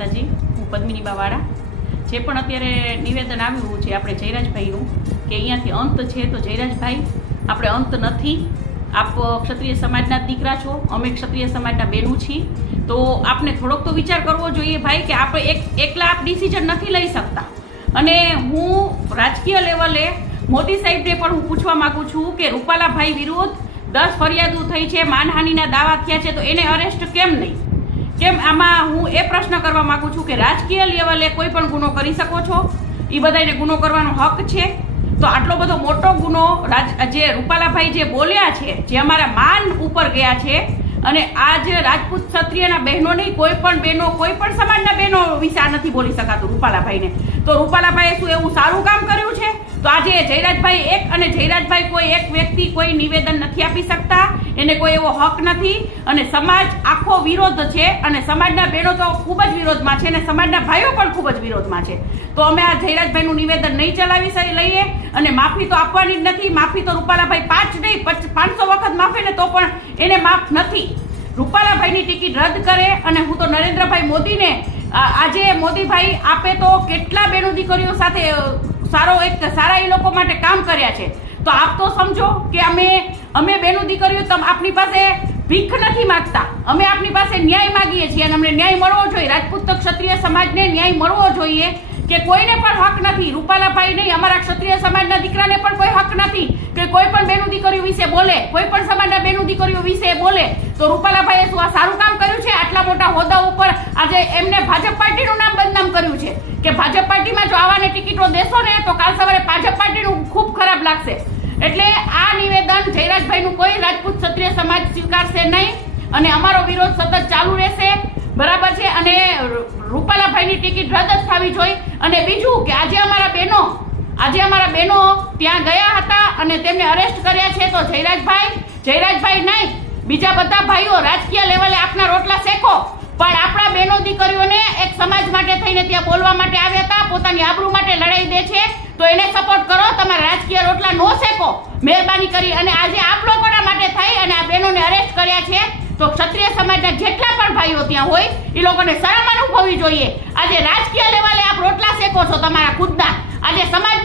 માતાજી હું પદ્મિની બાવાળા જે પણ અત્યારે નિવેદન આવ્યું છે આપણે જયરાજભાઈનું કે અહીંયાથી અંત છે તો જયરાજભાઈ આપણે અંત નથી આપ ક્ષત્રિય સમાજના દીકરા છો અમે ક્ષત્રિય સમાજના બેનું છીએ તો આપને થોડોક તો વિચાર કરવો જોઈએ ભાઈ કે આપણે એક એકલા આપ ડિસિઝન નથી લઈ શકતા અને હું રાજકીય લેવલે મોદી સાહેબને પણ હું પૂછવા માગું છું કે રૂપાલાભાઈ વિરુદ્ધ દસ ફરિયાદો થઈ છે માનહાનિના દાવા થયા છે તો એને અરેસ્ટ કેમ નહીં કેમ આમાં હું એ પ્રશ્ન કરવા માગું છું કે રાજકીય લેવલે કોઈ પણ ગુનો કરી શકો છો એ બધાને ગુનો કરવાનો હક છે તો આટલો બધો મોટો ગુનો રાજ જે રૂપાલાભાઈ જે બોલ્યા છે જે અમારા માન ઉપર ગયા છે અને આ જે રાજપૂત ક્ષત્રિયના બહેનો નહીં કોઈ પણ બહેનો કોઈ પણ સમાજના બહેનો વિશે આ નથી બોલી શકાતું રૂપાલાભાઈને તો રૂપાલાભાઈએ શું એવું સારું કામ કર્યું છે તો આજે જયરાજભાઈ એક અને જયરાજભાઈ કોઈ એક વ્યક્તિ કોઈ નિવેદન નથી આપી શકતા એને કોઈ એવો હક નથી અને સમાજ આખો વિરોધ છે અને સમાજના બહેનો તો ખૂબ જ વિરોધમાં છે અને સમાજના ભાઈઓ પણ ખૂબ જ વિરોધમાં છે તો અમે આ જયરાજભાઈનું નિવેદન નહીં ચલાવી લઈએ અને માફી તો આપવાની જ નથી માફી તો રૂપાલાભાઈ પાંચ નહીં પાંચસો વખત માફે ને તો પણ એને માફ નથી રૂપાલાભાઈની ટિકિટ રદ કરે અને હું તો નરેન્દ્રભાઈ મોદીને આજે મોદીભાઈ આપે તો કેટલા બેનો દીકરીઓ સાથે સારો એક સારા એ લોકો માટે કામ કર્યા છે તો આપ તો સમજો કે અમે અમે બેનો દીકરીઓ તમ આપની પાસે ભીખ નથી માગતા અમે આપની પાસે ન્યાય માગીએ છીએ અને અમને ન્યાય મળવો જોઈએ રાજપૂત ક્ષત્રિય સમાજને ન્યાય મળવો જોઈએ કે કોઈને પણ હક નથી રૂપાલાભાઈ નહીં અમારા ક્ષત્રિય સમાજના દીકરાને પણ કોઈ હક નથી કે કોઈ પણ બેનું દીકરીઓ વિશે બોલે કોઈ પણ સમાજના બેનું દીકરીઓ વિશે બોલે તો રૂપાલાભાઈએ શું આ સારું કામ કર્યું છે આટલા મોટા હોદ્દાઓ આજે એમને ભાજપ પાર્ટીનું નામ બદનામ કર્યું છે કે ભાજપ પાર્ટીમાં જો આવાને ટિકિટો દેશો ને તો કાલ સવારે ભાજપ પાર્ટીનું ખૂબ ખરાબ લાગશે એટલે આ નિવેદન જયરાજભાઈનું કોઈ રાજપૂત ક્ષત્રિય સમાજ સ્વીકારશે નહીં અને અમારો વિરોધ સતત ચાલુ રહેશે બરાબર છે અને રૂપાલાભાઈની ટિકિટ રદ જ થવી જોઈએ અને બીજું કે આજે અમારા બહેનો આજે અમારા બહેનો ત્યાં ગયા હતા અને તેમને અરેસ્ટ કર્યા છે તો જયરાજભાઈ જયરાજભાઈ નહીં બીજા બધા ભાઈઓ રાજકીય લેવલે આપના દીકરીઓને એક સમાજ માટે થઈને ત્યાં બોલવા માટે આવ્યા હતા પોતાની આબરૂ માટે લડાઈ દે છે તો એને સપોર્ટ કરો તમારા રાજકીય રોટલા નો શેકો મહેરબાની કરી અને આજે આપણો લોકોના માટે થાય અને આ બહેનોને અરેસ્ટ કર્યા છે તો ક્ષત્રિય સમાજના જેટલા પણ ભાઈઓ ત્યાં હોય એ લોકોને શરમ અનુભવવી જોઈએ આજે રાજકીય લેવલે આપ રોટલા શેકો છો તમારા ખુદના આજે સમાજ